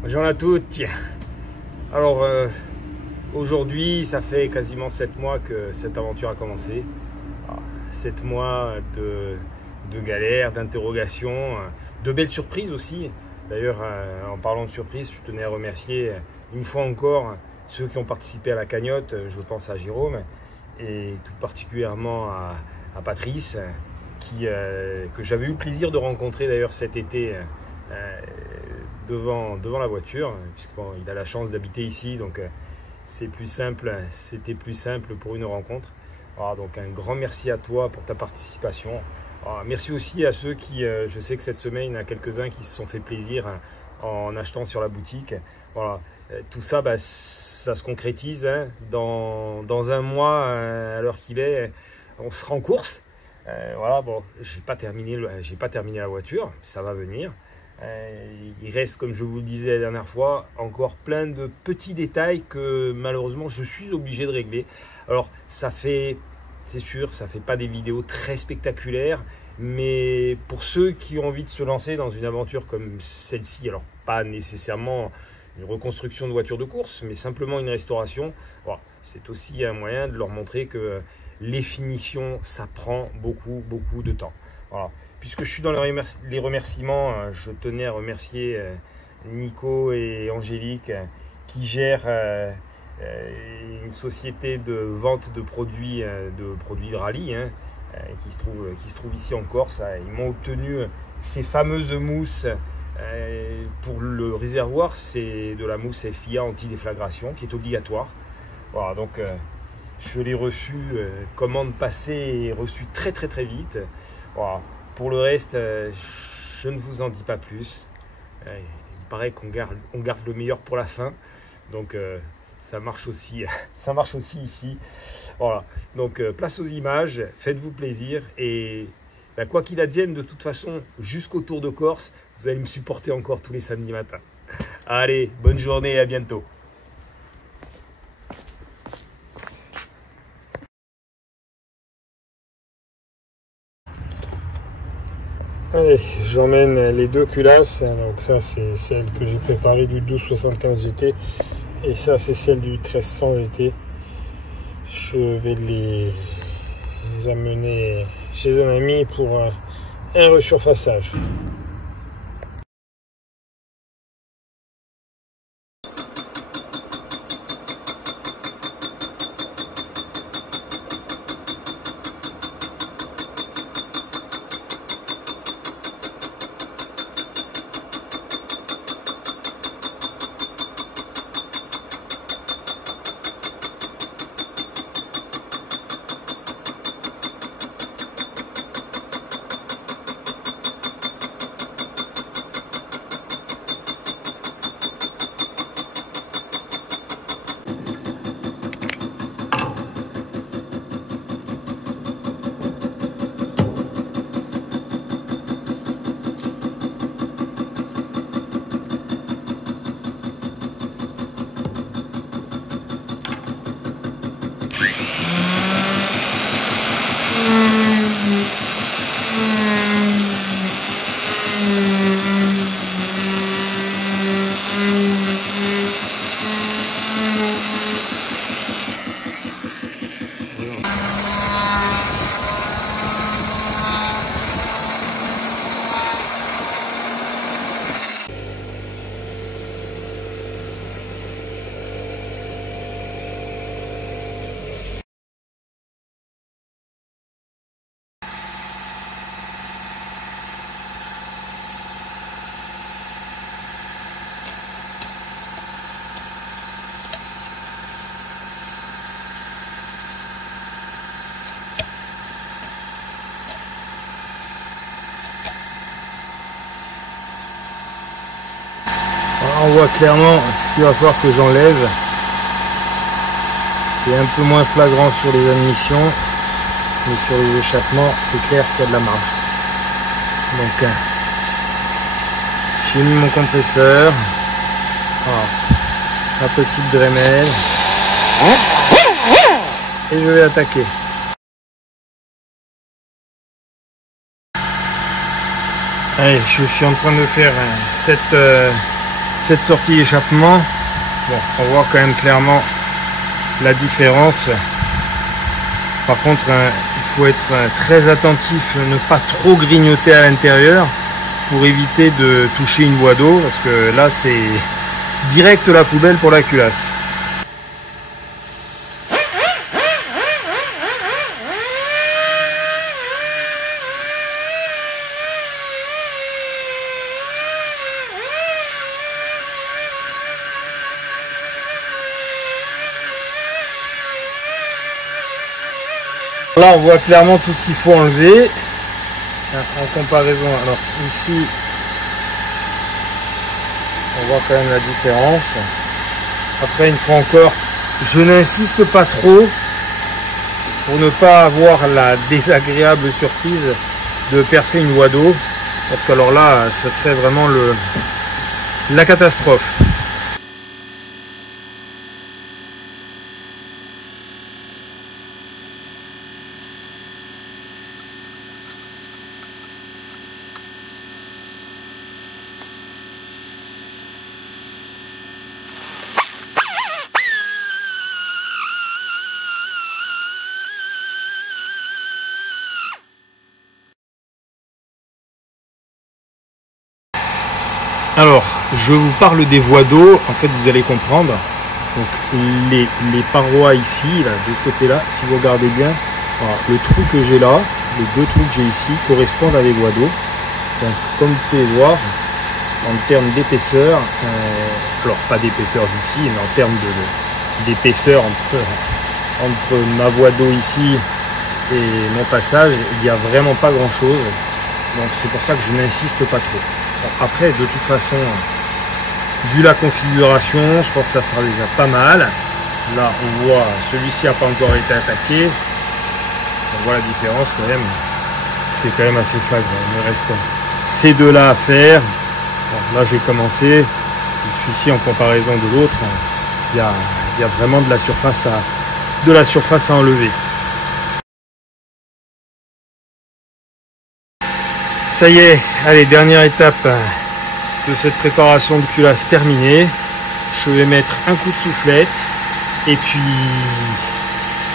Bonjour à toutes. Alors aujourd'hui, ça fait quasiment 7 mois que cette aventure a commencé. 7 mois de galères, d'interrogations, de belles surprises aussi. D'ailleurs, en parlant de surprises, je tenais à remercier une fois encore ceux qui ont participé à la cagnotte. Je pense à Jérôme et tout particulièrement à Patrice, que j'avais eu le plaisir de rencontrer d'ailleurs cet été devant la voiture, puisqu'il a la chance d'habiter ici, donc c'était plus simple pour une rencontre. Alors, donc un grand merci à toi pour ta participation. Alors, merci aussi à ceux qui, je sais que cette semaine, il y en a quelques-uns qui se sont fait plaisir en achetant sur la boutique. Voilà. Tout ça, ça se concrétise dans un mois, à l'heure qu'il est, on sera en course. Voilà, bon, j'ai pas terminé la voiture, ça va venir. Il reste, comme je vous le disais la dernière fois, encore plein de petits détails que malheureusement je suis obligé de régler. Alors c'est sûr, ça fait pas des vidéos très spectaculaires, mais pour ceux qui ont envie de se lancer dans une aventure comme celle-ci, alors pas nécessairement une reconstruction de voiture de course, mais simplement une restauration, voilà, c'est aussi un moyen de leur montrer que les finitions, ça prend beaucoup de temps. Voilà. Puisque je suis dans les remerciements, je tenais à remercier Nico et Angélique qui gèrent une société de vente de produits de rallye qui se trouve ici en Corse. Ils m'ont obtenu ces fameuses mousses pour le réservoir. C'est de la mousse FIA anti-déflagration qui est obligatoire. Voilà, donc je l'ai reçu, commande passée et reçue très vite. Voilà. Pour le reste, je ne vous en dis pas plus. Il paraît qu'on garde le meilleur pour la fin. Donc ça marche aussi ici. Voilà. Donc place aux images, faites-vous plaisir. Et quoi qu'il advienne, de toute façon, jusqu'au Tour de Corse, vous allez me supporter encore tous les samedis matins. Allez, bonne journée et à bientôt. Allez, j'emmène les deux culasses. Donc ça, c'est celle que j'ai préparée du 1271 GT. Et ça, c'est celle du 1300 GT. Je vais les amener chez un ami pour un resurfaçage. On voit clairement ce qu'il va falloir que j'enlève. C'est un peu moins flagrant sur les admissions, mais sur les échappements, c'est clair qu'il y a de la marge. Donc, j'ai mis mon compresseur, ma petite Dremel, et je vais attaquer. Allez, je suis en train de faire cette cette sortie d'échappement, bon, on voit quand même clairement la différence. Par contre, il faut être très attentif, ne pas trop grignoter à l'intérieur pour éviter de toucher une voie d'eau, parce que là c'est direct la poubelle pour la culasse. Là on voit clairement tout ce qu'il faut enlever en comparaison. Alors ici on voit quand même la différence. Après une fois encore, je n'insiste pas trop pour ne pas avoir la désagréable surprise de percer une voie d'eau, parce que alors là ce serait vraiment la catastrophe. Alors, je vous parle des voies d'eau, en fait vous allez comprendre. Donc les parois ici, là, de ce côté-là, si vous regardez bien, voilà, le trou que j'ai là, les deux trous que j'ai ici, correspondent à des voies d'eau. Donc comme vous pouvez voir, en termes d'épaisseur, alors pas d'épaisseur d'ici, mais en termes d'épaisseur entre ma voie d'eau ici et mon passage, il n'y a vraiment pas grand-chose. Donc c'est pour ça que je n'insiste pas trop. Après, de toute façon, vu la configuration, je pense que ça sera déjà pas mal. Là, on voit, celui-ci n'a pas encore été attaqué. On voit la différence quand même. C'est quand même assez flagrant. Il me reste ces deux-là à faire. Bon, là, j'ai commencé. Celui-ci, en comparaison de l'autre, il y a vraiment de la surface à enlever. Ça y est, allez, dernière étape de cette préparation de culasse terminée. Je vais mettre un coup de soufflette et puis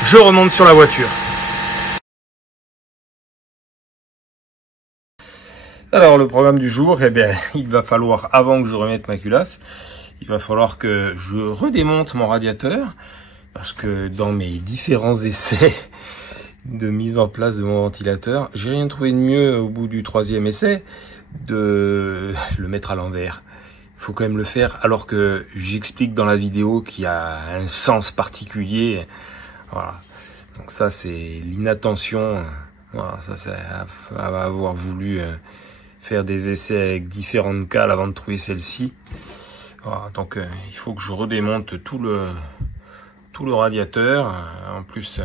je remonte sur la voiture. Alors le programme du jour, eh bien, il va falloir, avant que je remette ma culasse, il va falloir que je redémonte mon radiateur, parce que dans mes différents essais de mise en place de mon ventilateur, j'ai rien trouvé de mieux au bout du 3e essai de le mettre à l'envers. Il faut quand même le faire, alors que j'explique dans la vidéo qu'il y a un sens particulier. Voilà. Donc ça c'est l'inattention. Voilà, ça c'est avoir voulu faire des essais avec différentes cales avant de trouver celle-ci. Voilà, donc il faut que je redémonte tout le radiateur. En plus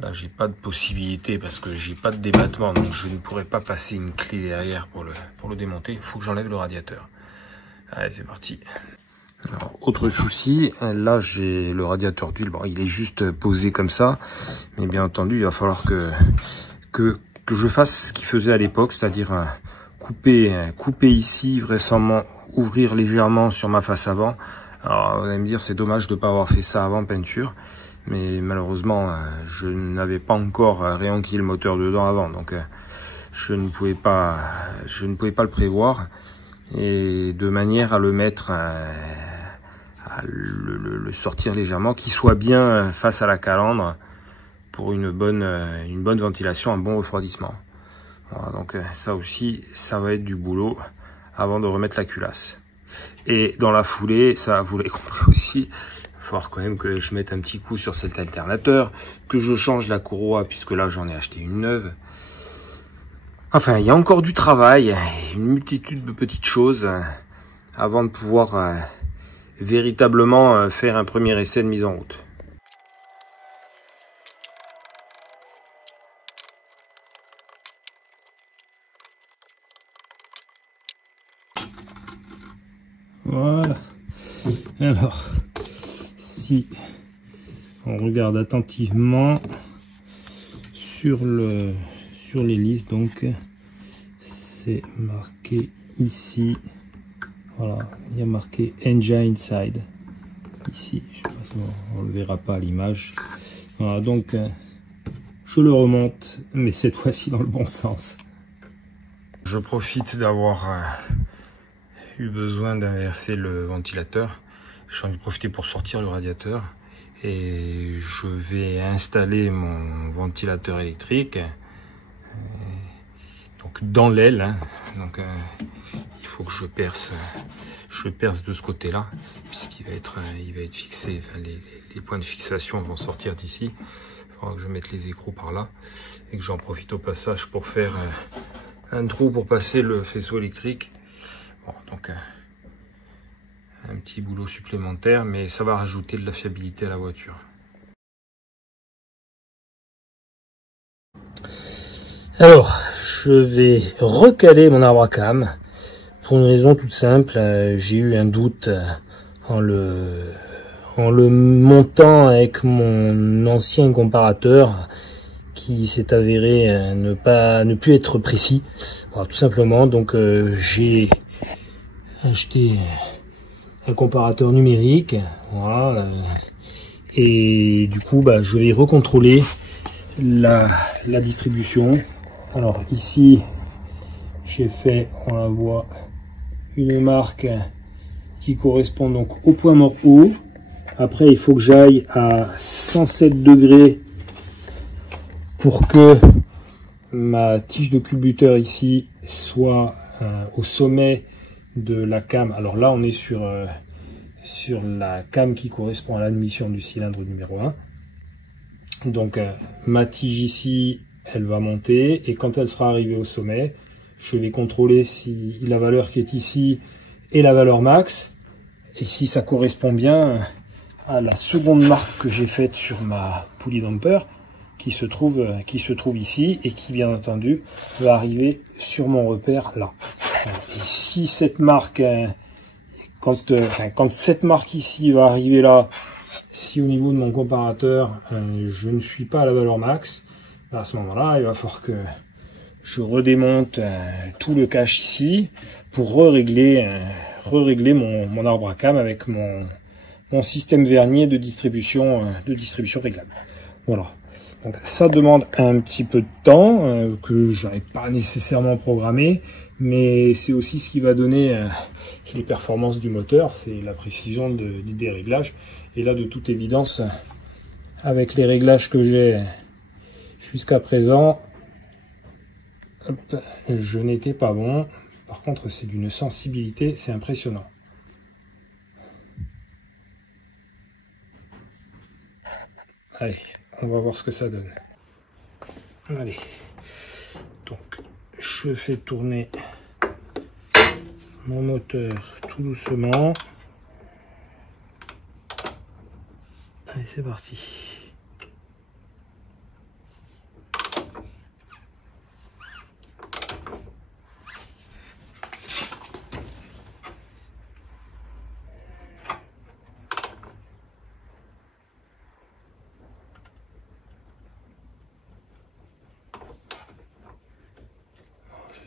là, j'ai pas de possibilité parce que j'ai pas de débattement, donc je ne pourrais pas passer une clé derrière pour le démonter. Il faut que j'enlève le radiateur. Allez, c'est parti. Alors, autre souci, là j'ai le radiateur d'huile. Bon, il est juste posé comme ça, mais bien entendu, il va falloir que je fasse ce qu'il faisait à l'époque, c'est-à-dire couper ici, vraisemblablement ouvrir légèrement sur ma face avant. Alors, vous allez me dire, c'est dommage de ne pas avoir fait ça avant peinture. Mais malheureusement, je n'avais pas encore réenquillé le moteur dedans avant, donc je ne pouvais pas le prévoir, et de manière à le mettre, à le sortir légèrement, qu'il soit bien face à la calandre pour une bonne ventilation, un bon refroidissement. Voilà, donc ça aussi, ça va être du boulot avant de remettre la culasse. Et dans la foulée, ça vous l'avez compris aussi, il va falloir quand même que je mette un petit coup sur cet alternateur, que je change la courroie, puisque là j'en ai acheté une neuve. Enfin, il y a encore du travail, une multitude de petites choses avant de pouvoir véritablement faire un premier essai de mise en route. Voilà. Alors, si on regarde attentivement sur l'hélice, donc c'est marqué ici, Voilà, il y a marqué Engine Side. Ici, je sais pas si on ne le verra pas à l'image. Voilà, donc je le remonte, mais cette fois-ci dans le bon sens. Je profite d'avoir eu besoin d'inverser le ventilateur. J'en ai profité pour sortir le radiateur. Et je vais installer mon ventilateur électrique. Donc dans l'aile. Hein. Donc il faut que je perce de ce côté-là, puisqu'il va être fixé. Enfin, les points de fixation vont sortir d'ici. Il faudra que je mette les écrous par là et que j'en profite au passage pour faire un trou pour passer le faisceau électrique. Bon, donc un petit boulot supplémentaire, mais ça va rajouter de la fiabilité à la voiture. Alors, je vais recaler mon arbre à cam pour une raison toute simple. J'ai eu un doute en le montant avec mon ancien comparateur qui s'est avéré ne plus être précis. Voilà, tout simplement. Donc j'ai acheté un comparateur numérique, voilà, et du coup je vais recontrôler la distribution. Alors ici j'ai fait, on la voit, une marque qui correspond donc au point mort haut. Après il faut que j'aille à 107 degrés pour que ma tige de culbuteur ici soit au sommet de la cam. Alors là on est sur la cam qui correspond à l'admission du cylindre numéro 1. Donc ma tige ici elle va monter, et quand elle sera arrivée au sommet, je vais contrôler si la valeur qui est ici est la valeur max, et si ça correspond bien à la seconde marque que j'ai faite sur ma poulie damper qui se trouve ici, et qui bien entendu va arriver sur mon repère là. Et si cette marque, quand cette marque ici va arriver là, si au niveau de mon comparateur je ne suis pas à la valeur max, à ce moment-là il va falloir que je redémonte tout le cache ici pour régler mon arbre à cam avec mon système vernier de distribution réglable. Voilà. Donc ça demande un petit peu de temps que j'avais pas nécessairement programmé, mais c'est aussi ce qui va donner les performances du moteur, c'est la précision des réglages. Et là, de toute évidence, avec les réglages que j'ai jusqu'à présent, je n'étais pas bon. Par contre, c'est d'une sensibilité, c'est impressionnant. Allez, on va voir ce que ça donne. Allez, donc je fais tourner mon moteur tout doucement. Allez, c'est parti.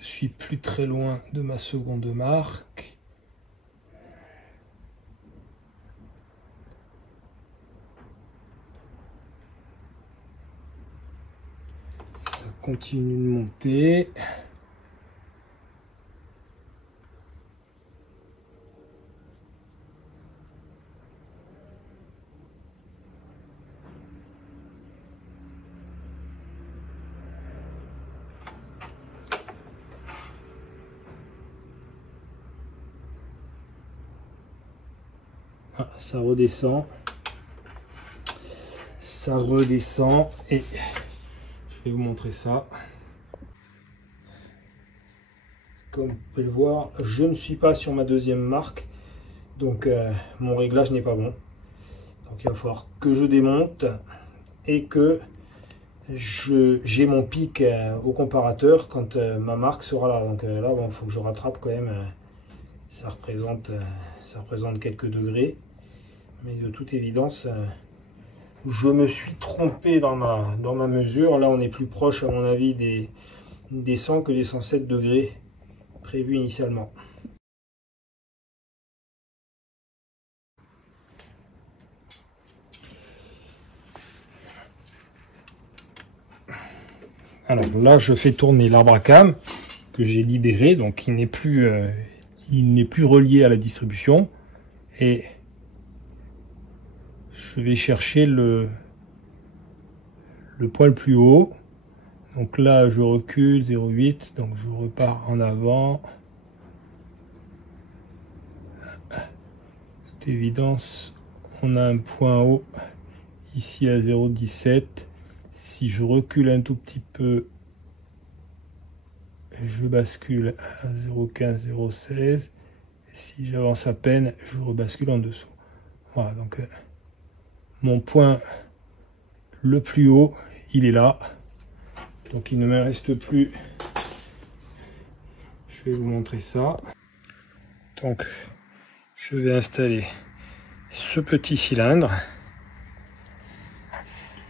Je suis plus très loin de ma seconde marque. Ça continue de monter. Ah, ça redescend et je vais vous montrer ça. Comme vous pouvez le voir, je ne suis pas sur ma deuxième marque, donc mon réglage n'est pas bon. Donc il va falloir que je démonte et que j'ai mon pic au comparateur quand ma marque sera là. Donc là, bon, il faut que je rattrape quand même. Ça représente quelques degrés. Mais de toute évidence, je me suis trompé dans ma mesure. Là, on est plus proche, à mon avis, des 100 que des 107 degrés prévus initialement. Alors là, je fais tourner l'arbre à cam que j'ai libéré, donc il n'est plus relié à la distribution. Et je vais chercher le point le plus haut. Donc là, je recule 0,8, donc je repars en avant. Toute évidence, on a un point haut ici à 0,17. Si je recule un tout petit peu, je bascule à 0,15, 0,16. Si j'avance à peine, je rebascule en dessous. Voilà, donc mon point le plus haut, il est là. Donc il ne me reste plus. Je vais vous montrer ça. Donc je vais installer ce petit cylindre.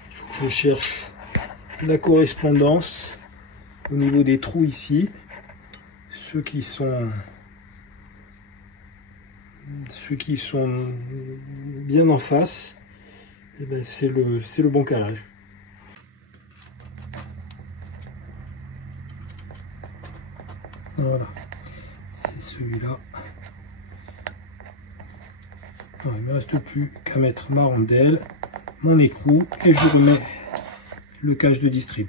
Il faut que je cherche la correspondance au niveau des trous ici. Ceux qui sont bien en face, et ben c'est le bon calage. Voilà, c'est celui-là. Il ne me reste plus qu'à mettre ma rondelle, mon écrou, et je remets le cache de distrib.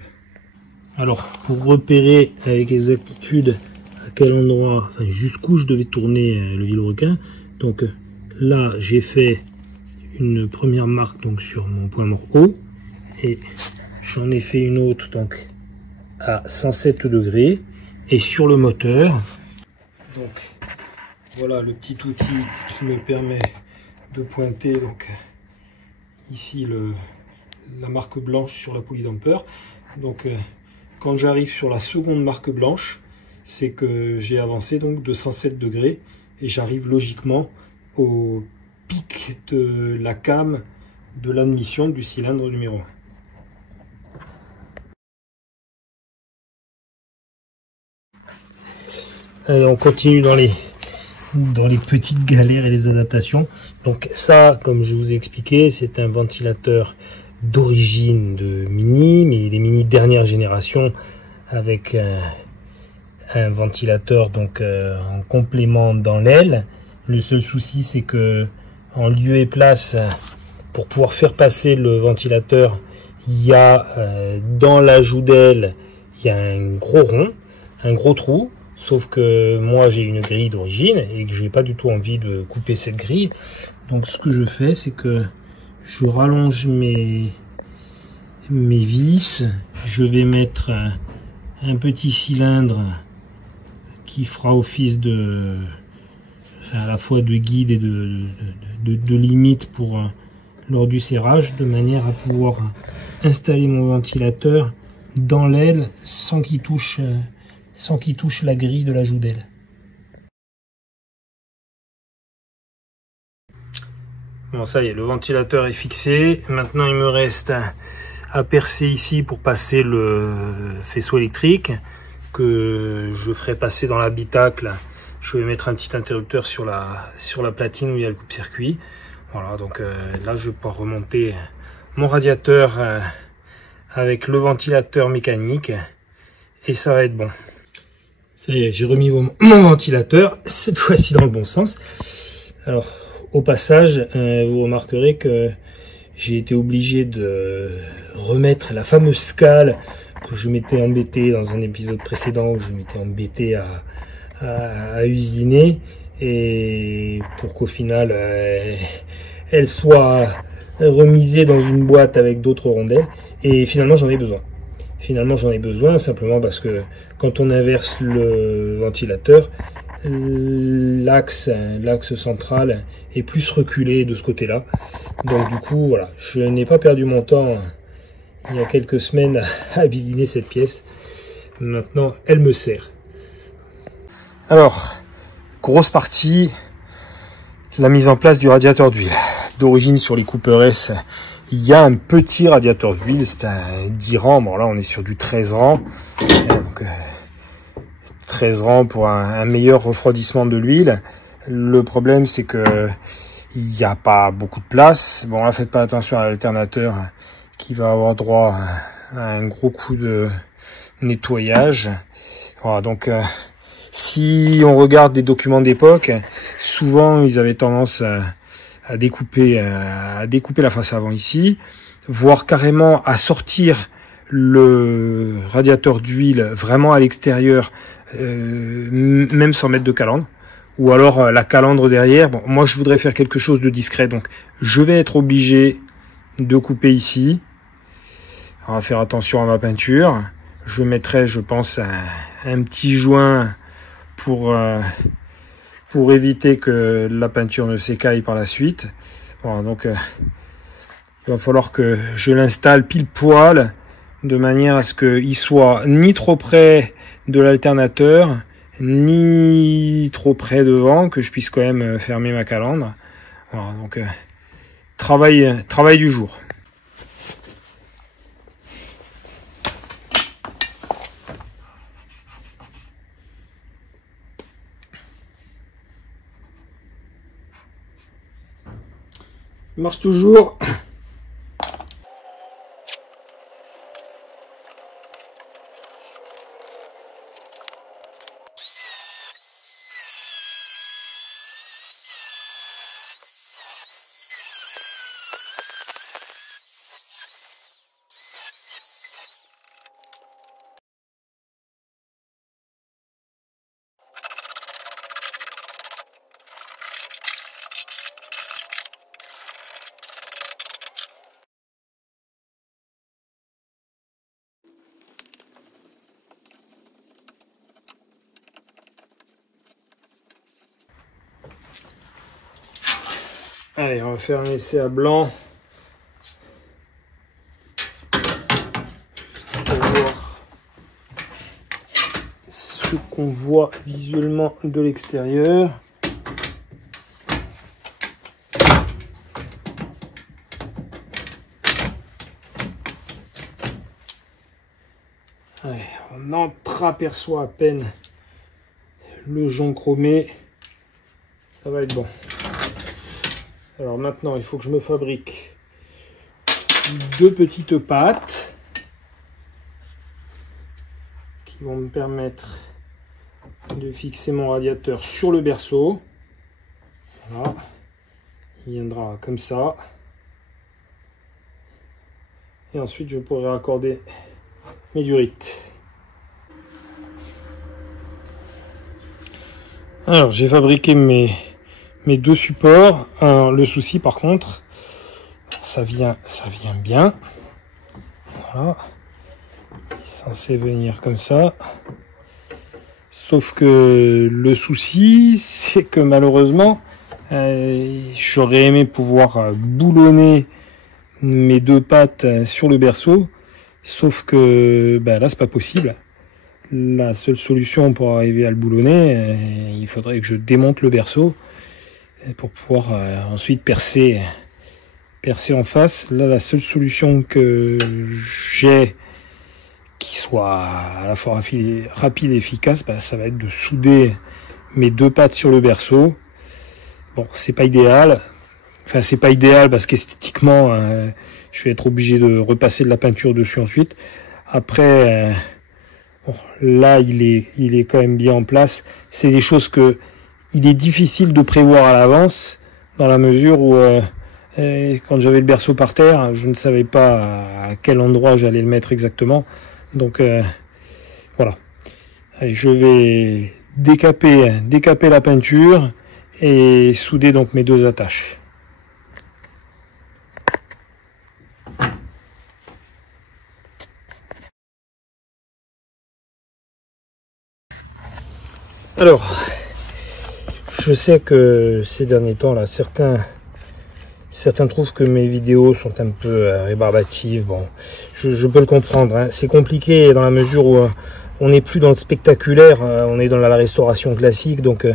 Alors, pour repérer avec exactitude à quel endroit, enfin jusqu'où je devais tourner le vilebrequin, donc là j'ai fait une première marque donc sur mon point mort haut, et j'en ai fait une autre donc à 107 degrés, et sur le moteur. Donc voilà le petit outil qui me permet de pointer donc ici la marque blanche sur la poulie damper. Donc quand j'arrive sur la seconde marque blanche, c'est que j'ai avancé donc de 107 degrés et j'arrive logiquement au pic de la came de l'admission du cylindre numéro 1. Alors on continue dans les petites galères et les adaptations. Donc ça, comme je vous ai expliqué, c'est un ventilateur d'origine de Mini, mais les Mini dernière génération, avec un ventilateur donc en complément dans l'aile. Le seul souci, c'est que en lieu et place, pour pouvoir faire passer le ventilateur, il y a dans la joue d'aile, il y a un gros rond, un gros trou. Sauf que moi j'ai une grille d'origine et que j'ai pas du tout envie de couper cette grille. Donc ce que je fais, c'est que je rallonge mes vis. Je vais mettre un petit cylindre qui fera office de, enfin, à la fois de guide et de limite pour lors du serrage, de manière à pouvoir installer mon ventilateur dans l'aile sans qu'il touche la grille de la joue d'aile. Bon, ça y est, le ventilateur est fixé. Maintenant, il me reste à percer ici pour passer le faisceau électrique que je ferai passer dans l'habitacle. Je vais mettre un petit interrupteur sur la platine où il y a le coupe-circuit. Voilà, donc là, je vais pouvoir remonter mon radiateur avec le ventilateur mécanique et ça va être bon. Ça y est, j'ai remis mon ventilateur, cette fois-ci dans le bon sens. Alors, au passage, vous remarquerez que j'ai été obligé de remettre la fameuse scale que je m'étais embêté dans un épisode précédent où je m'étais embêté à usiner, et pour qu'au final elle soit remisée dans une boîte avec d'autres rondelles. Et finalement, j'en ai besoin. Simplement parce que quand on inverse le ventilateur, l'axe central est plus reculé de ce côté-là. Donc du coup, voilà, je n'ai pas perdu mon temps il y a quelques semaines à bidiner cette pièce. Maintenant, elle me sert. Alors, grosse partie, la mise en place du radiateur d'huile. D'origine sur les Cooper S, il y a un petit radiateur d'huile, c'est un 10 rangs. Bon là on est sur du 13 rangs. Donc, 13 rangs pour un meilleur refroidissement de l'huile. Le problème c'est que il n'y a pas beaucoup de place. Bon là faites pas attention à l'alternateur qui va avoir droit à un gros coup de nettoyage. Voilà, donc si on regarde des documents d'époque, souvent ils avaient tendance à découper la face avant ici, voire carrément à sortir le radiateur d'huile vraiment à l'extérieur, même sans mettre de calandre, ou alors la calandre derrière. Bon, moi je voudrais faire quelque chose de discret, donc je vais être obligé de couper ici. On va faire attention à ma peinture. Je mettrai, je pense, un petit joint pour éviter que la peinture ne s'écaille par la suite. Voilà, donc il va falloir que je l'installe pile poil de manière à ce qu'il soit ni trop près de l'alternateur ni trop près devant, que je puisse quand même fermer ma calandre. Voilà, donc travail du jour. Il marche toujours. Allez, on va faire un essai à blanc pour voir ce qu'on voit visuellement de l'extérieur. Allez, on entreaperçoit à peine le jonc chromé. Ça va être bon. Alors maintenant, il faut que je me fabrique 2 petites pattes qui vont me permettre de fixer mon radiateur sur le berceau. Voilà, il viendra comme ça. Et ensuite, je pourrai raccorder mes durites. Alors, j'ai fabriqué mes 2 supports. Alors, le souci par contre, ça vient bien. Voilà. C'est censé venir comme ça. Sauf que le souci, c'est que malheureusement, j'aurais aimé pouvoir boulonner mes 2 pattes sur le berceau. Sauf que là, c'est pas possible. La seule solution pour arriver à le boulonner, il faudrait que je démonte le berceau pour pouvoir ensuite percer en face. Là, la seule solution que j'ai qui soit à la fois rapide et efficace, ça va être de souder mes 2 pattes sur le berceau. Bon, c'est pas idéal. Enfin, c'est pas idéal parce qu'esthétiquement, je vais être obligé de repasser de la peinture dessus ensuite. Après, bon, là, il est quand même bien en place. C'est des choses que il est difficile de prévoir à l'avance, dans la mesure où quand j'avais le berceau par terre, je ne savais pas à quel endroit j'allais le mettre exactement. Donc voilà. Allez, je vais décaper la peinture et souder donc mes 2 attaches. Alors, je sais que ces derniers temps là, certains trouvent que mes vidéos sont un peu rébarbatives. Bon, je peux le comprendre, hein. C'est compliqué dans la mesure où on n'est plus dans le spectaculaire, on est dans la restauration classique, donc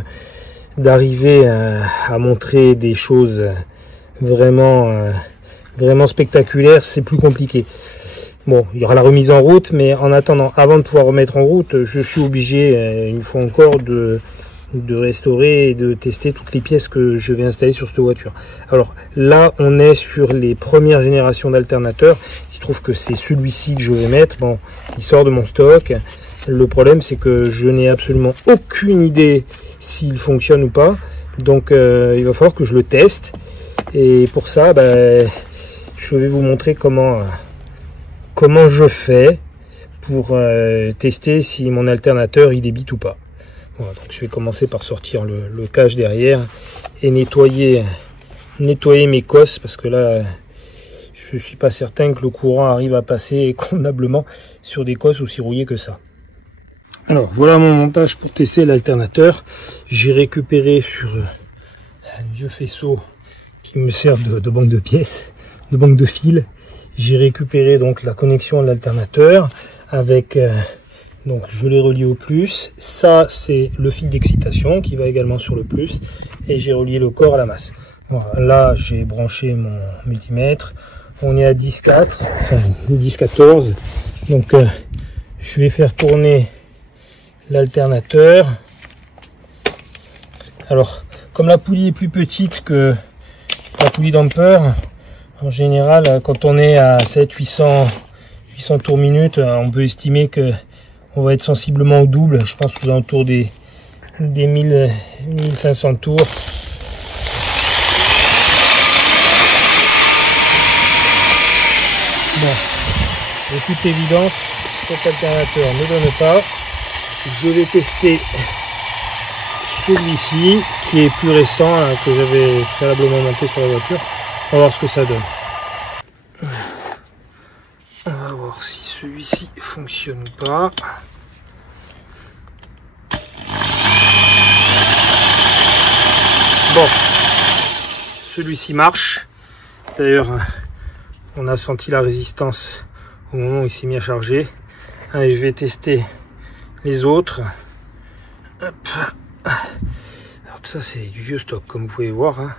d'arriver à montrer des choses vraiment spectaculaires, c'est plus compliqué. Bon, il y aura la remise en route, mais en attendant, avant de pouvoir remettre en route, je suis obligé, une fois encore, de de restaurer et de tester toutes les pièces que je vais installer sur cette voiture. Alors là, on est sur les premières générations d'alternateurs. Il se trouve que c'est celui-ci que je vais mettre. Bon, il sort de mon stock. Le problème, c'est que je n'ai absolument aucune idée s'il fonctionne ou pas. Donc, il va falloir que je le teste. Et pour ça, je vais vous montrer comment je fais pour tester si mon alternateur il débite ou pas. Voilà, donc je vais commencer par sortir le cache derrière et nettoyer mes cosses, parce que là je suis pas certain que le courant arrive à passer convenablement sur des cosses aussi rouillées que ça. Alors voilà mon montage pour tester l'alternateur. J'ai récupéré sur un vieux faisceau qui me sert de banque de pièces, de banque de fils. J'ai récupéré donc la connexion à l'alternateur avec donc je l'ai relié au plus. Ça c'est le fil d'excitation qui va également sur le plus, et j'ai relié le corps à la masse. Voilà, là j'ai branché mon multimètre. On est à 10,4, enfin 10,14. Donc je vais faire tourner l'alternateur. Alors comme la poulie est plus petite que la poulie damper, en général quand on est à 700-800 tours minute, on peut estimer que on va être sensiblement au double. Je pense aux alentours des 1500 tours. Bon, de toute évidence, cet alternateur ne donne pas. Je vais tester celui-ci qui est plus récent, hein, que j'avais préalablement monté sur la voiture. On va voir ce que ça donne. On va voir si celui-ci fonctionne ou pas. Bon, celui-ci marche. D'ailleurs, on a senti la résistance au moment où il s'est mis à charger. Allez, je vais tester les autres. Hop. Alors tout ça c'est du vieux stock comme vous pouvez voir, hein.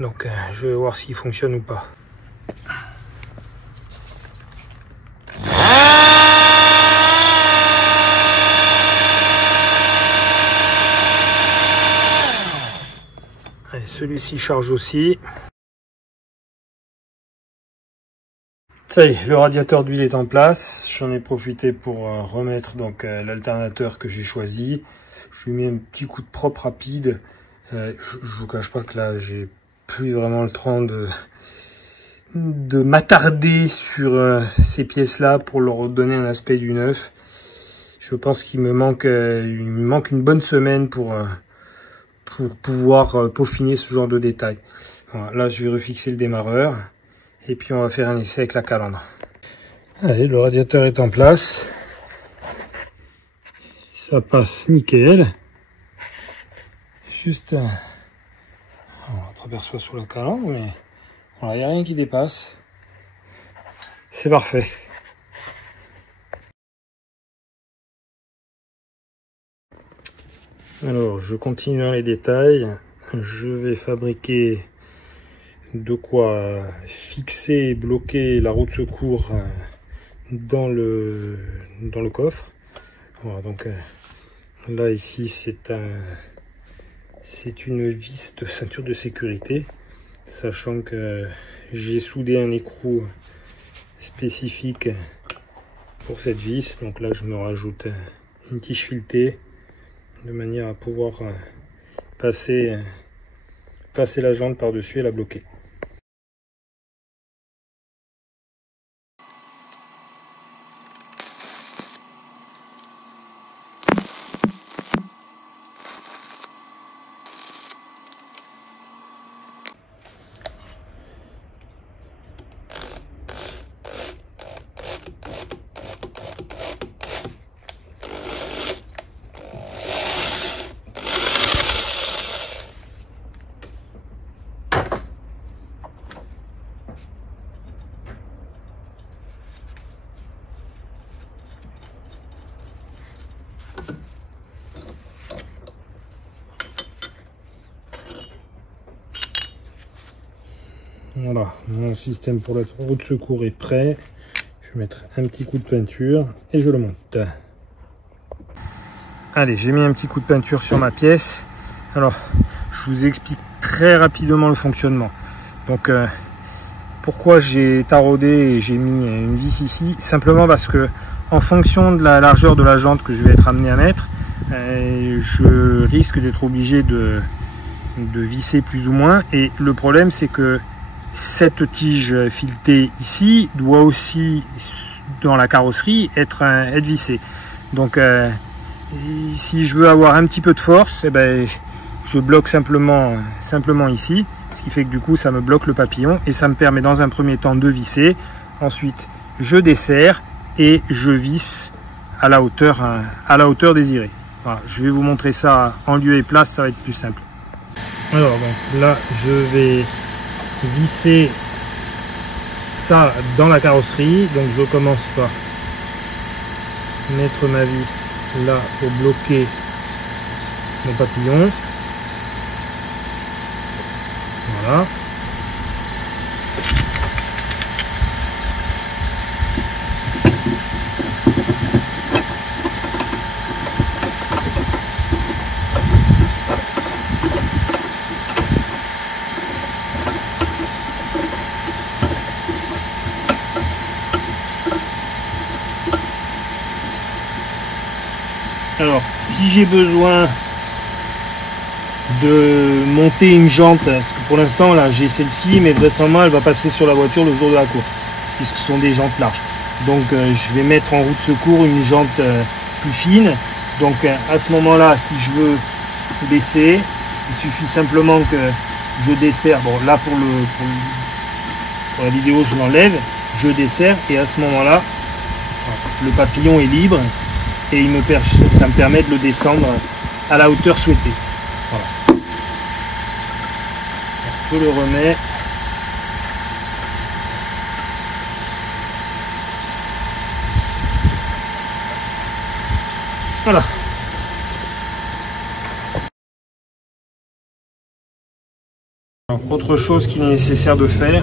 Donc je vais voir s'il fonctionne ou pas. Celui-ci charge aussi. Ça y est, le radiateur d'huile est en place. J'en ai profité pour remettre donc l'alternateur que j'ai choisi. Je lui mets un petit coup de propre rapide. Je vous cache pas que là j'ai plus vraiment le temps de m'attarder sur ces pièces là pour leur donner un aspect du neuf. Je pense qu'il me manque une bonne semaine pour pouvoir peaufiner ce genre de détails. Voilà, là je vais refixer le démarreur et puis on va faire un essai avec la calandre. Allez, le radiateur est en place. Ça passe nickel. Juste on s'aperçoit sur la calandre, mais voilà, il n'y a rien qui dépasse. C'est parfait. Alors, je continue dans les détails. Je vais fabriquer de quoi fixer et bloquer la roue de secours dans le coffre. Voilà, donc là ici c'est une vis de ceinture de sécurité, sachant que j'ai soudé un écrou spécifique pour cette vis. Donc là je me rajoute une tige filetée de manière à pouvoir passer la jante par dessus et la bloquer. Voilà, mon système pour la roue de secours est prêt. Je vais mettre un petit coup de peinture et je le monte. Allez, j'ai mis un petit coup de peinture sur ma pièce. Alors, je vous explique très rapidement le fonctionnement. Donc, pourquoi j'ai taraudé et j'ai mis une vis ici? Simplement parce que, en fonction de la largeur de la jante que je vais être amené à mettre, je risque d'être obligé de visser plus ou moins. Et le problème, c'est que cette tige filetée ici doit aussi, dans la carrosserie, être vissée. Donc, si je veux avoir un petit peu de force, eh ben, je bloque simplement ici, ce qui fait que du coup ça me bloque le papillon et ça me permet dans un premier temps de visser. Ensuite je desserre et je visse à la hauteur désirée. Voilà, je vais vous montrer ça en lieu et place, ça va être plus simple. Alors donc là je vais visser ça dans la carrosserie. Donc je commence par mettre ma vis là pour bloquer mon papillon. Voilà. Alors, si j'ai besoin de monter une jante, parce que pour l'instant là j'ai celle-ci, mais vraisemblablement elle va passer sur la voiture le jour de la course, puisque ce sont des jantes larges. Donc je vais mettre en roue de secours une jante plus fine. Donc à ce moment-là, si je veux baisser, il suffit simplement que je desserre. Bon là pour la vidéo je l'enlève, je desserre et à ce moment-là le papillon est libre et ça me permet de le descendre à la hauteur souhaitée. Voilà. Je le remets. Voilà. Alors, autre chose qu'il est nécessaire de faire,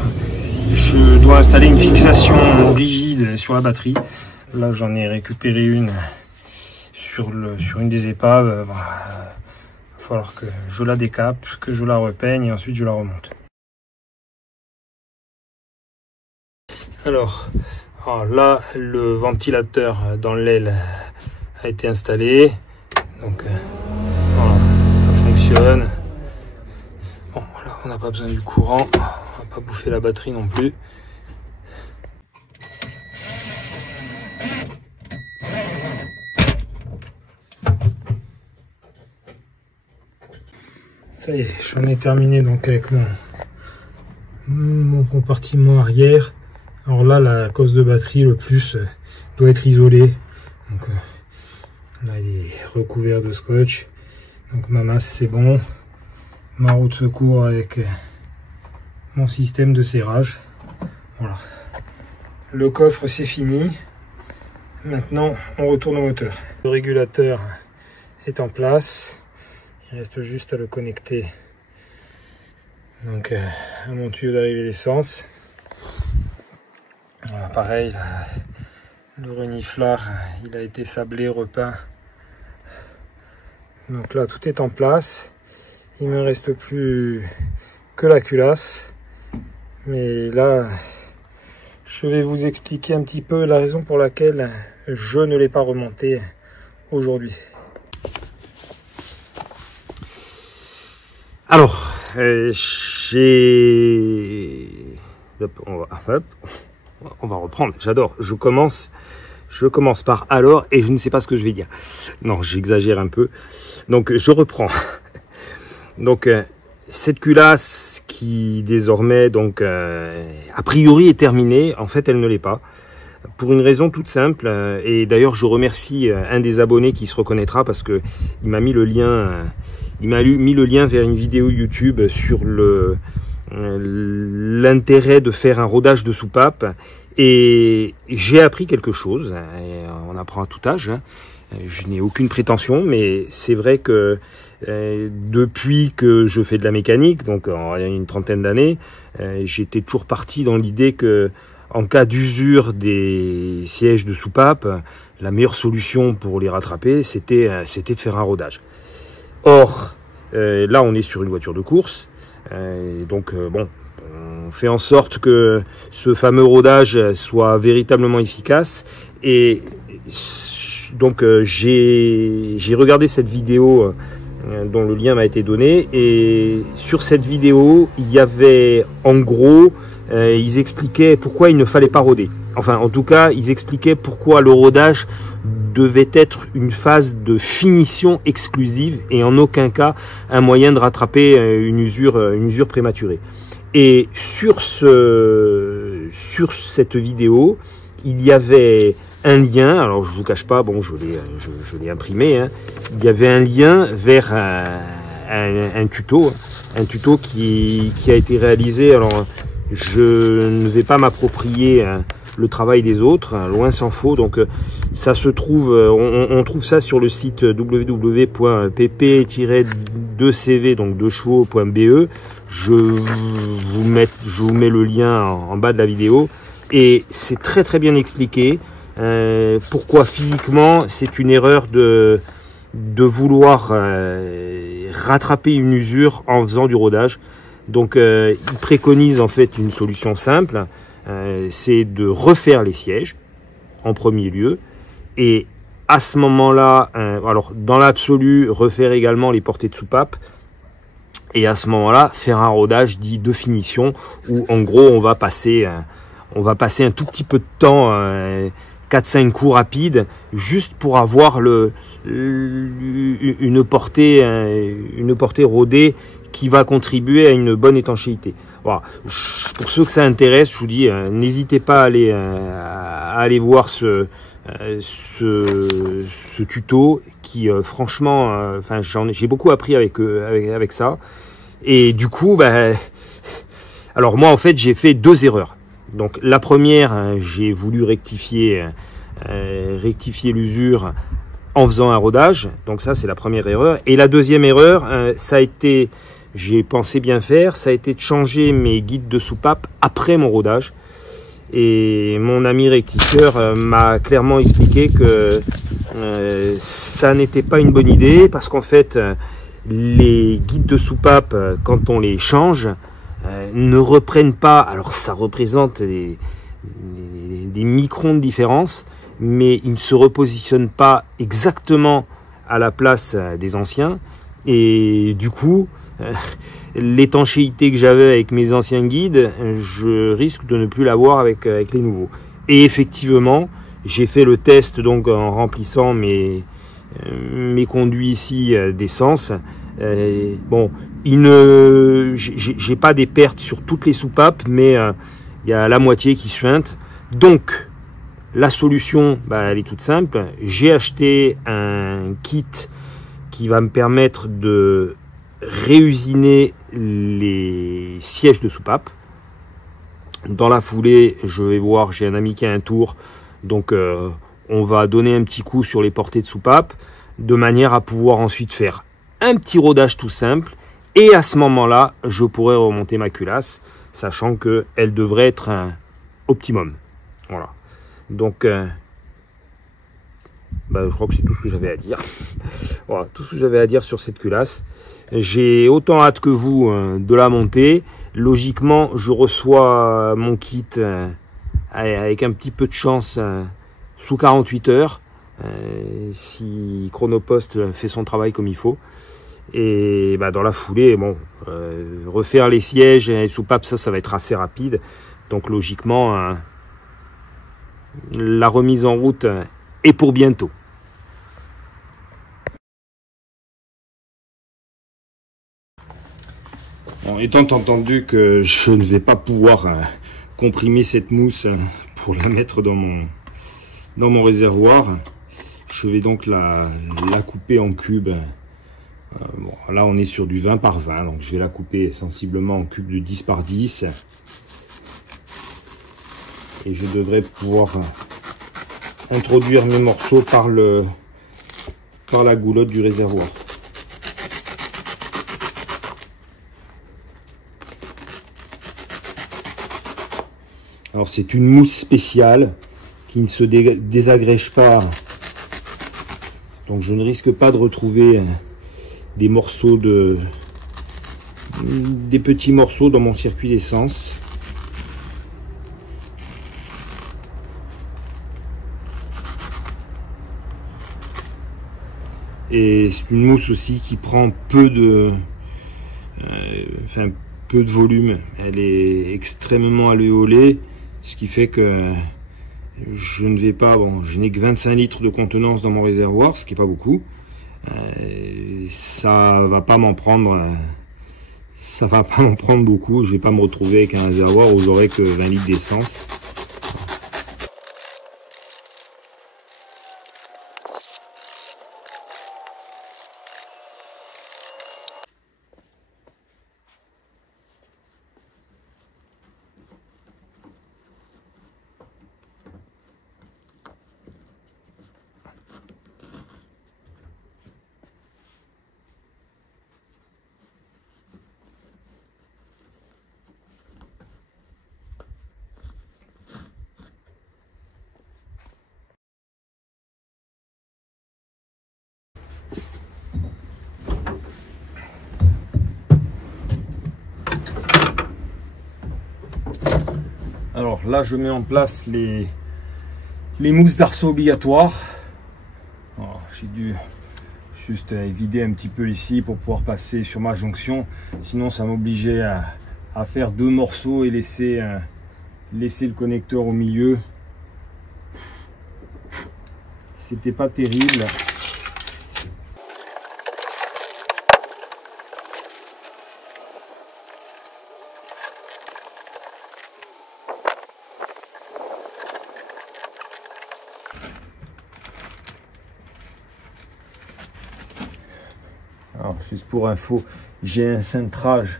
je dois installer une fixation rigide sur la batterie. Là j'en ai récupéré une sur une des épaves. Il va falloir que je la décape, que je la repeigne et ensuite je la remonte. Alors là, le ventilateur dans l'aile a été installé. Donc voilà, ça fonctionne. Bon, là on n'a pas besoin du courant, on va pas bouffer la batterie non plus. Ça y est, j'en ai terminé donc avec mon compartiment arrière. Alors là, la cosse de batterie le plus doit être isolée. Donc là, il est recouvert de scotch. Donc ma masse c'est bon. Ma roue de secours avec mon système de serrage. Voilà. Le coffre c'est fini. Maintenant, on retourne au moteur. Le régulateur est en place. Il reste juste à le connecter donc à mon tuyau d'arrivée d'essence. Voilà, pareil, là, le reniflard il a été sablé, repeint. Donc là tout est en place. Il me reste plus que la culasse. Mais là je vais vous expliquer un petit peu la raison pour laquelle je ne l'ai pas remonté aujourd'hui. Alors, on va reprendre. J'adore. Je commence par alors et je ne sais pas ce que je vais dire. Non, j'exagère un peu. Donc, je reprends. Donc, cette culasse qui désormais, donc, a priori est terminée. En fait, elle ne l'est pas. Pour une raison toute simple. Et d'ailleurs, je remercie un des abonnés qui se reconnaîtra parce que il m'a mis le lien. Il m'a mis le lien vers une vidéo YouTube sur l'intérêt de faire un rodage de soupape. Et j'ai appris quelque chose. On apprend à tout âge. Je n'ai aucune prétention, mais c'est vrai que depuis que je fais de la mécanique, donc il y a une trentaine d'années, j'étais toujours parti dans l'idée que en cas d'usure des sièges de soupape, la meilleure solution pour les rattraper, c'était de faire un rodage. Or, là, on est sur une voiture de course. Donc, bon, on fait en sorte que ce fameux rodage soit véritablement efficace. Et donc, j'ai regardé cette vidéo dont le lien m'a été donné. Et sur cette vidéo, il y avait, en gros, ils expliquaient pourquoi il ne fallait pas roder. Enfin, en tout cas, ils expliquaient pourquoi le rodage devait être une phase de finition exclusive et en aucun cas un moyen de rattraper une usure prématurée. Et sur cette vidéo, il y avait un lien, alors je vous cache pas, bon, je l'ai imprimé, hein, il y avait un lien vers un tuto qui a été réalisé. Alors, je ne vais pas m'approprier le travail des autres, loin s'en faut. Donc ça se trouve, on trouve ça sur le site www.pp-2cv, donc 2 chevaux.be. Je vous mets le lien en bas de la vidéo et c'est très très bien expliqué pourquoi physiquement c'est une erreur de vouloir rattraper une usure en faisant du rodage. Donc il préconise en fait une solution simple. C'est de refaire les sièges en premier lieu et à ce moment-là, alors dans l'absolu, refaire également les portées de soupape et à ce moment-là, faire un rodage dit de finition où en gros on va passer un tout petit peu de temps, 4-5 coups rapides, juste pour avoir une portée rodée qui va contribuer à une bonne étanchéité. Voilà. Pour ceux que ça intéresse, je vous dis, n'hésitez pas à aller voir ce tuto qui, franchement, enfin, j'ai beaucoup appris avec ça. Et du coup, alors moi, en fait, j'ai fait 2 erreurs. Donc, la première, j'ai voulu rectifier l'usure en faisant un rodage. Donc ça, c'est la première erreur. Et la deuxième erreur, ça a été, j'ai pensé bien faire, ça a été de changer mes guides de soupape après mon rodage. Et mon ami rectifieur m'a clairement expliqué que ça n'était pas une bonne idée parce qu'en fait, les guides de soupape, quand on les change, ne reprennent pas. Alors ça représente des microns de différence, mais ils ne se repositionnent pas exactement à la place des anciens. Et du coup, l'étanchéité que j'avais avec mes anciens guides, je risque de ne plus l'avoir avec les nouveaux. Et effectivement, j'ai fait le test donc en remplissant mes conduits ici d'essence. Bon, j'ai pas des pertes sur toutes les soupapes, mais il y a la moitié qui suinte. Donc, la solution, elle est toute simple. J'ai acheté un kit qui va me permettre de réusiner les sièges de soupape. Dans la foulée, je vais voir, j'ai un ami qui a un tour, donc on va donner un petit coup sur les portées de soupape, de manière à pouvoir ensuite faire un petit rodage tout simple, et à ce moment-là, je pourrai remonter ma culasse, sachant qu'elle devrait être un optimum. Voilà. Donc, je crois que c'est tout ce que j'avais à dire. Voilà, tout ce que j'avais à dire sur cette culasse. J'ai autant hâte que vous de la monter. Logiquement, je reçois mon kit avec un petit peu de chance sous 48 heures, si Chronopost fait son travail comme il faut. Et dans la foulée, bon, refaire les sièges et les soupapes, ça va être assez rapide. Donc logiquement, la remise en route est pour bientôt. Bon, étant entendu que je ne vais pas pouvoir comprimer cette mousse pour la mettre dans mon réservoir, je vais donc la couper en cubes. Bon, là on est sur du 20 par 20, donc je vais la couper sensiblement en cubes de 10 par 10. Et je devrais pouvoir introduire mes morceaux par la goulotte du réservoir. Alors c'est une mousse spéciale qui ne se désagrège pas Donc je ne risque pas de retrouver des morceaux des petits morceaux dans mon circuit d'essence. Et c'est une mousse aussi qui prend peu de volume. Elle est extrêmement alvéolée, ce qui fait que je ne vais pas, bon, je n'ai que 25 litres de contenance dans mon réservoir, ce qui n'est pas beaucoup. Ça va pas m'en prendre beaucoup. Je vais pas me retrouver avec un réservoir où j'aurai que 20 litres d'essence. Alors là, je mets en place les mousses d'arceau obligatoires. J'ai dû juste vider un petit peu ici pour pouvoir passer sur ma jonction. Sinon, ça m'obligeait à faire 2 morceaux et laisser le connecteur au milieu. C'était pas terrible. Alors, juste pour info, j'ai un cintrage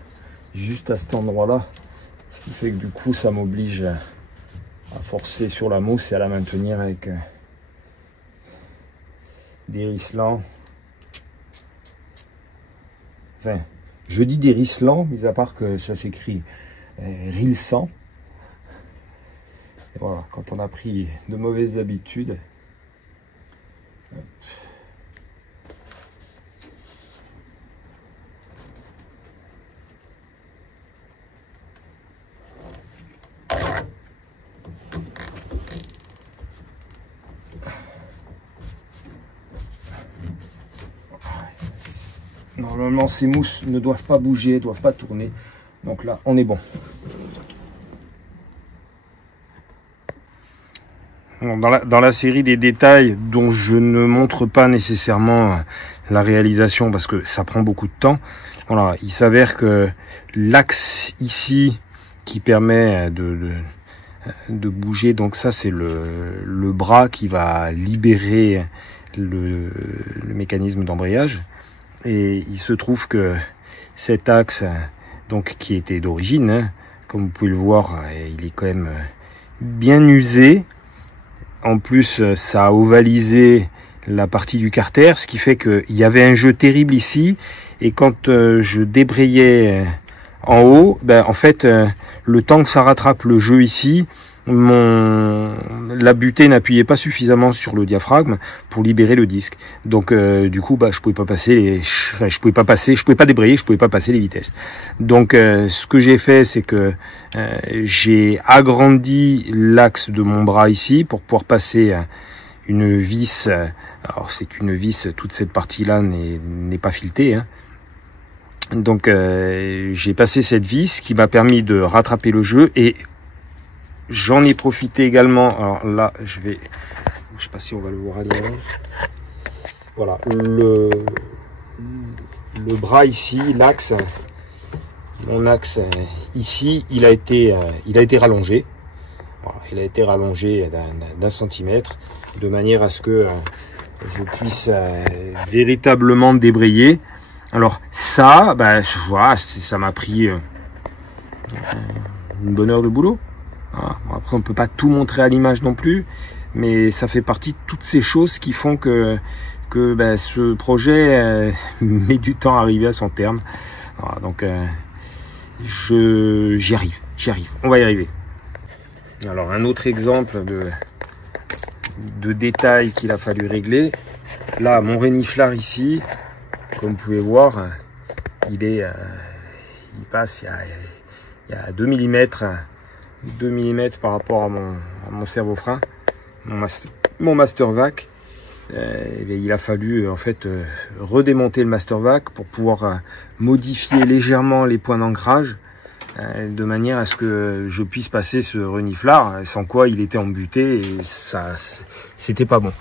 juste à cet endroit-là, ce qui fait que du coup, ça m'oblige à forcer sur la mousse et à la maintenir avec des risselants. Enfin, je dis des risselants, mis à part que ça s'écrit rilsant. Et voilà, quand on a pris de mauvaises habitudes. Hop. Normalement, ces mousses ne doivent pas bouger, ne doivent pas tourner. Donc là, on est bon. Dans la série des détails dont je ne montre pas nécessairement la réalisation parce que ça prend beaucoup de temps, voilà, il s'avère que l'axe ici qui permet de bouger, donc ça c'est le bras qui va libérer le mécanisme d'embrayage. Et il se trouve que cet axe, donc qui était d'origine, hein, comme vous pouvez le voir, il est quand même bien usé. En plus, ça a ovalisé la partie du carter, ce qui fait qu'il y avait un jeu terrible ici. Et quand je débrayais en haut, en fait, le temps que ça rattrape le jeu ici, la butée n'appuyait pas suffisamment sur le diaphragme pour libérer le disque. Donc du coup, je pouvais pas passer je pouvais pas débrayer, je pouvais pas passer les vitesses. Donc ce que j'ai fait, c'est que j'ai agrandi l'axe de mon bras ici pour pouvoir passer une vis. Alors c'est une vis, toute cette partie-là n'est pas filetée, hein. Donc j'ai passé cette vis qui m'a permis de rattraper le jeu et j'en ai profité également. Alors là, je sais pas si on va le voir à l'image. Voilà, le bras ici, l'axe, mon axe ici, il a été rallongé. Voilà, il a été rallongé d'un centimètre de manière à ce que je puisse véritablement débrayer. Alors ça, voilà, ça m'a pris une bonne heure de boulot. Voilà. Après, on ne peut pas tout montrer à l'image non plus, mais ça fait partie de toutes ces choses qui font que ce projet met du temps à arriver à son terme. Voilà, donc, j'y arrive, on va y arriver. Alors, un autre exemple de détail qu'il a fallu régler. là, mon reniflard ici, comme vous pouvez voir, il passe, il y a 2 mm par rapport à mon servo-frein, mon master vac. Il a fallu en fait redémonter le master vac pour pouvoir modifier légèrement les points d'ancrage de manière à ce que je puisse passer ce reniflard, sans quoi il était embuté et ça c'était pas bon.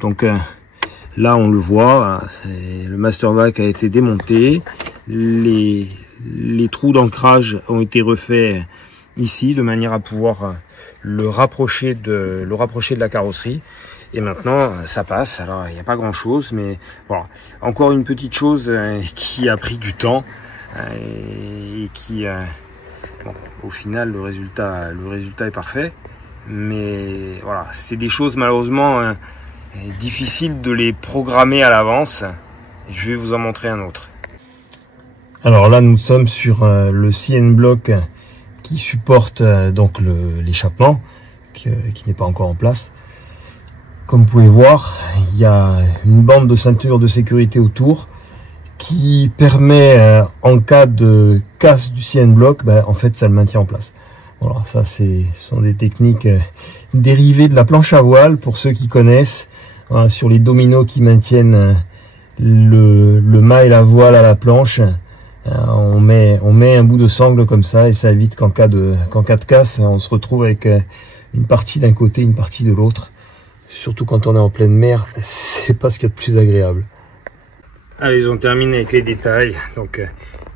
Donc là on le voit, le master vac a été démonté, les trous d'ancrage ont été refaits ici de manière à pouvoir le rapprocher de la carrosserie. Et maintenant, ça passe. Alors, il n'y a pas grand-chose, mais voilà. Encore une petite chose qui a pris du temps et qui, bon, au final, le résultat est parfait. Mais voilà, c'est des choses malheureusement difficiles de les programmer à l'avance. Je vais vous en montrer un autre. Alors là, nous sommes sur le CN Block qui supporte donc l'échappement qui n'est pas encore en place. Comme vous pouvez voir, il y a une bande de ceinture de sécurité autour qui permet, en cas de casse du CN Block, en fait, ça le maintient en place. Voilà, ça, ce sont des techniques dérivées de la planche à voile, pour ceux qui connaissent, voilà, sur les dominos qui maintiennent le mât et la voile à la planche. On met un bout de sangle comme ça et ça évite qu'en cas de casse, on se retrouve avec une partie d'un côté, une partie de l'autre. Surtout quand on est en pleine mer, c'est pas ce qu'il y a de plus agréable. Allez, ils ont terminé avec les détails. Donc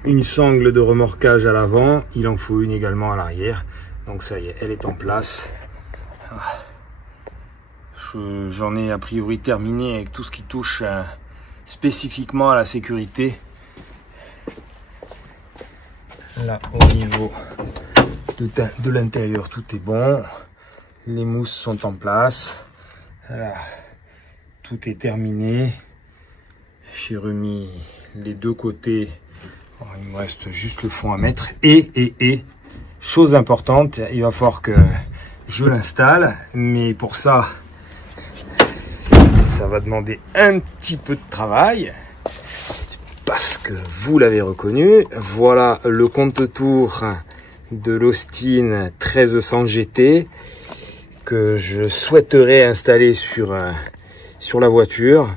une sangle de remorquage à l'avant, il en faut une également à l'arrière. Donc ça y est, elle est en place. J'en ai a priori terminé avec tout ce qui touche spécifiquement à la sécurité. Là, au niveau de l'intérieur, tout est bon. Les mousses sont en place. Voilà, tout est terminé. J'ai remis les deux côtés. Bon, il me reste juste le fond à mettre. Et chose importante, il va falloir que je l'installe. Mais pour ça, ça va demander un petit peu de travail. Parce que vous l'avez reconnu, voilà le compte-tour de l'Austin 1300 GT que je souhaiterais installer sur la voiture.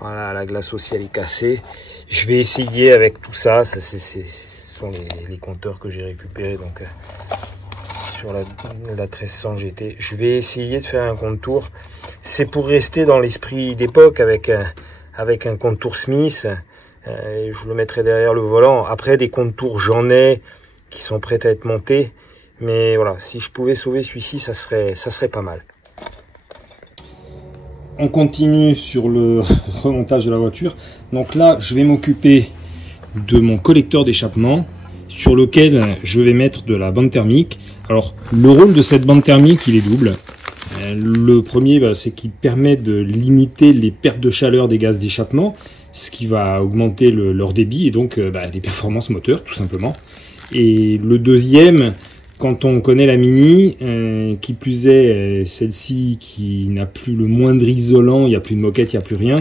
Voilà, la glace aussi elle est cassée. Je vais essayer avec tout ça. Ce sont les compteurs que j'ai récupérés donc sur la 1300 GT. Je vais essayer de faire un contour. C'est pour rester dans l'esprit d'époque avec un contour Smith. Je le mettrai derrière le volant. Après des contours j'en ai qui sont prêts à être montés. Mais voilà, si je pouvais sauver celui-ci, ça serait pas mal. On continue sur le remontage de la voiture. Donc là, je vais m'occuper de mon collecteur d'échappement sur lequel je vais mettre de la bande thermique. Alors, le rôle de cette bande thermique, il est double. Le premier, c'est qu'il permet de limiter les pertes de chaleur des gaz d'échappement, ce qui va augmenter leur débit et donc les performances moteurs, tout simplement. Et le deuxième, quand on connaît la Mini, qui plus est celle-ci qui n'a plus le moindre isolant, il n'y a plus de moquette, il n'y a plus rien,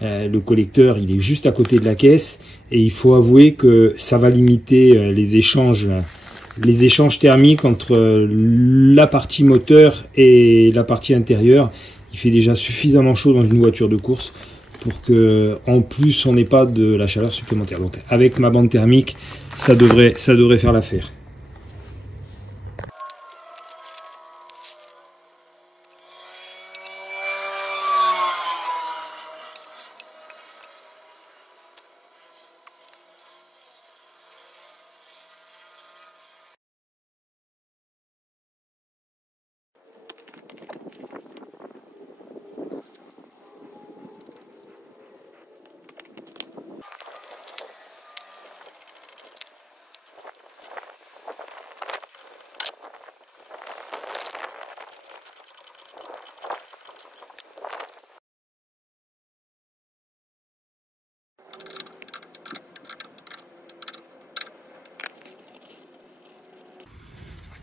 le collecteur il est juste à côté de la caisse et il faut avouer que ça va limiter les échanges thermiques entre la partie moteur et la partie intérieure. Il fait déjà suffisamment chaud dans une voiture de course pour que en plus on n'ait pas de la chaleur supplémentaire. Donc avec ma bande thermique, ça devrait faire l'affaire.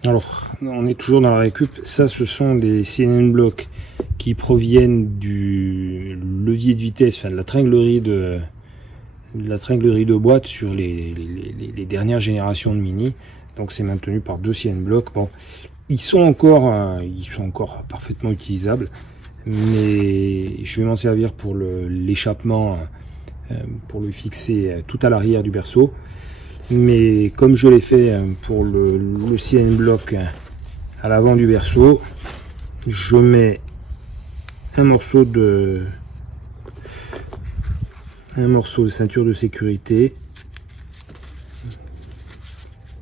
Alors, on est toujours dans la récup. Ça, ce sont des CNN Block qui proviennent du levier de vitesse, enfin de la tringlerie de boîte sur les dernières générations de Mini. Donc c'est maintenu par 2 CN blocs. Bon, ils sont encore parfaitement utilisables, mais je vais m'en servir pour l'échappement, pour le fixer tout à l'arrière du berceau. Mais comme je l'ai fait pour le CN bloc à l'avant du berceau, je mets un morceau de ceinture de sécurité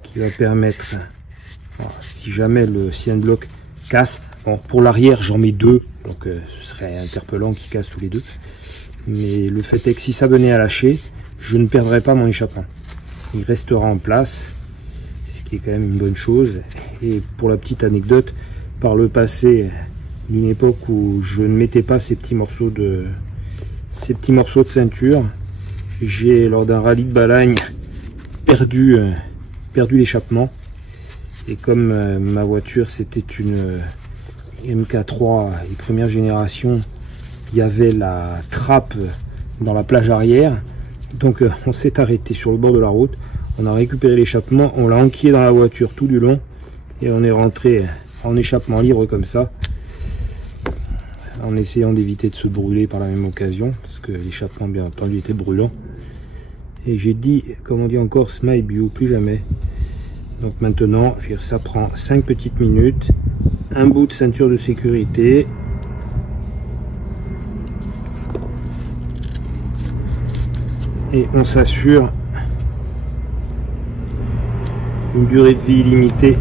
qui va permettre, si jamais le CN bloc casse, bon, pour l'arrière j'en mets 2, donc ce serait interpellant qu'il casse tous les deux, mais le fait est que si ça venait à lâcher, je ne perdrai pas mon échappement, il restera en place, ce qui est quand même une bonne chose. Et pour la petite anecdote, par le passé, d'une époque où je ne mettais pas ces petits morceaux de ceinture, j'ai, lors d'un rallye de Balagne, perdu l'échappement. Et comme ma voiture c'était une MK3 et première génération, il y avait la trappe dans la plage arrière, donc on s'est arrêté sur le bord de la route, on a récupéré l'échappement, on l'a enquillé dans la voiture tout du long et on est rentré en échappement libre comme ça, en essayant d'éviter de se brûler par la même occasion, parce que l'échappement bien entendu était brûlant. Et j'ai dit, comme on dit encore, smile bio, plus jamais. Donc maintenant, je veux dire, ça prend 5 petites minutes, un bout de ceinture de sécurité, et on s'assure une durée de vie illimitée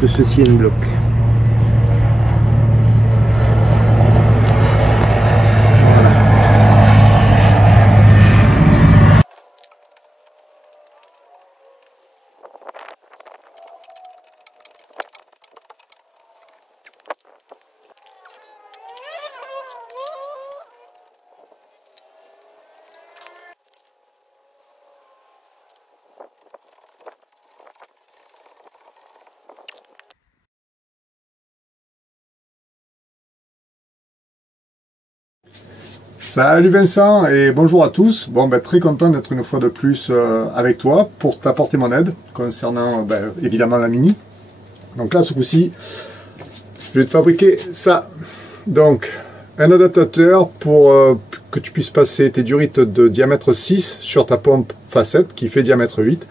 de ce CN bloc. Salut Vincent et bonjour à tous. Bon, très content d'être une fois de plus avec toi pour t'apporter mon aide concernant évidemment la Mini. Donc là, ce coup-ci, je vais te fabriquer ça. Donc, un adaptateur pour que tu puisses passer tes durites de diamètre 6 sur ta pompe facette qui fait diamètre 8.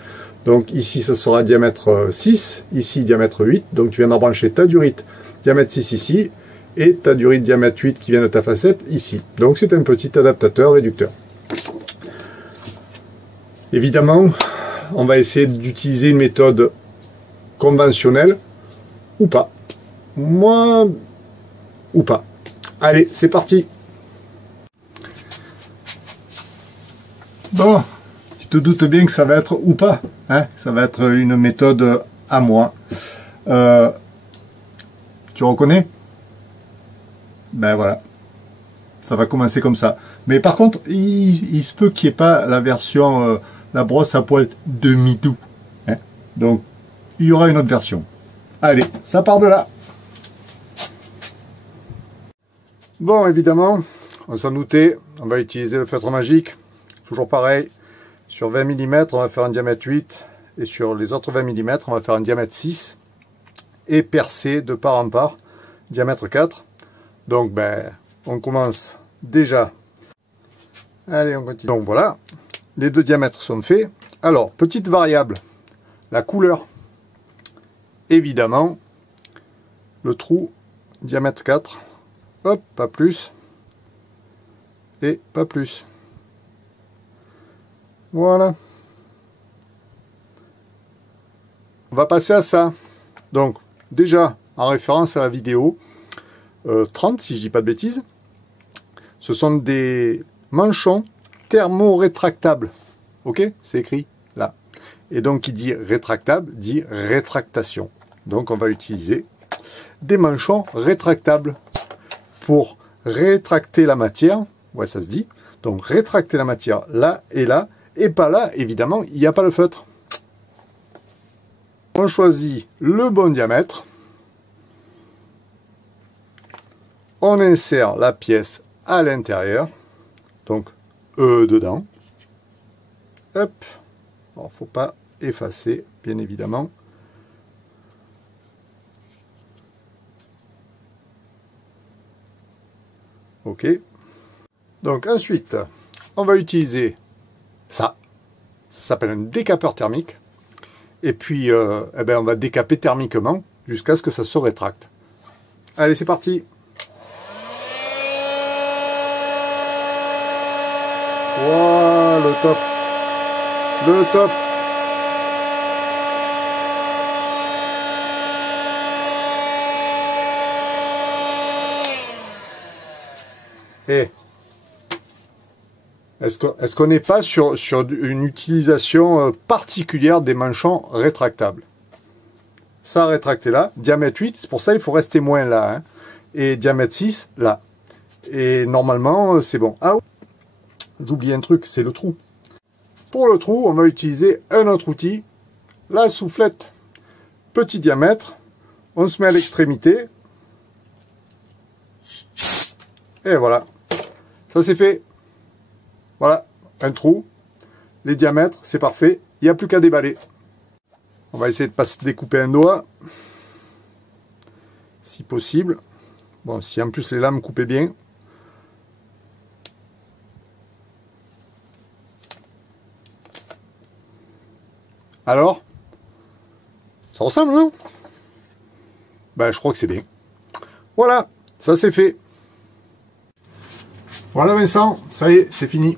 Donc ici, ça sera diamètre 6, ici diamètre 8. Donc tu viendras brancher ta durite diamètre 6 ici et ta durite diamètre 8 qui vient de ta facette ici. Donc c'est un petit adaptateur réducteur. Évidemment, on va essayer d'utiliser une méthode conventionnelle ou pas. Moi, ou pas. Allez, c'est parti. Bon, tu te doutes bien que ça va être ou pas. Hein, ça va être une méthode à moi. Tu reconnais? Ben voilà, ça va commencer comme ça. Mais par contre, il se peut qu'il n'y ait pas la version, la brosse à poil demi-doux. Hein. Donc, il y aura une autre version. Allez, ça part de là. Bon, évidemment, on s'en doutait, on va utiliser le feutre magique. Toujours pareil, sur 20 mm, on va faire un diamètre 8. Et sur les autres 20 mm, on va faire un diamètre 6. Et percer de part en part, diamètre 4. Donc, on commence déjà. Allez, on continue. Donc voilà, les deux diamètres sont faits. Alors, petite variable, la couleur. Évidemment, le trou, diamètre 4. Hop, pas plus. Et pas plus. Voilà. On va passer à ça. Donc, déjà, en référence à la vidéo 30, si je dis pas de bêtises, ce sont des manchons thermo-rétractables. Ok, c'est écrit là. Et donc, qui dit rétractable, dit rétractation. Donc, on va utiliser des manchons rétractables pour rétracter la matière. Ouais, ça se dit. Donc, rétracter la matière là, et pas là, évidemment, il n'y a pas le feutre. On choisit le bon diamètre. On insère la pièce à l'intérieur. Donc, dedans. Hop. Alors, faut pas effacer, bien évidemment. Ok. Donc, ensuite, on va utiliser ça. Ça s'appelle un décapeur thermique. Et puis, eh ben, on va décaper thermiquement jusqu'à ce que ça se rétracte. Allez, c'est parti. Wow, le top. Le top. Et est-ce qu'on n'est pas sur une utilisation particulière des manchons rétractables? Ça rétracté là, diamètre 8, c'est pour ça il faut rester moins là, hein, et diamètre 6 là. Et normalement c'est bon. Ah, j'oublie un truc, c'est le trou. Pour le trou, on va utiliser un autre outil, la soufflette. Petit diamètre, on se met à l'extrémité. Et voilà, ça c'est fait. Voilà, un trou, les diamètres, c'est parfait. Il n'y a plus qu'à déballer. On va essayer de ne pas se découper un doigt, si possible. Bon, si en plus les lames coupaient bien. Alors, ça ressemble, non? Ben, je crois que c'est bien. Voilà, ça c'est fait. Voilà Vincent, ça y est, c'est fini.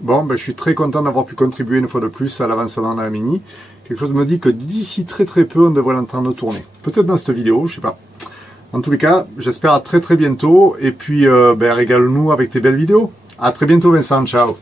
Bon, ben, je suis très content d'avoir pu contribuer une fois de plus à l'avancement de la Mini. Quelque chose me dit que d'ici très peu, on devrait l'entendre tourner. Peut-être dans cette vidéo, je sais pas. En tous les cas, j'espère à très bientôt. Et puis, ben, régale-nous avec tes belles vidéos. À très bientôt Vincent, ciao.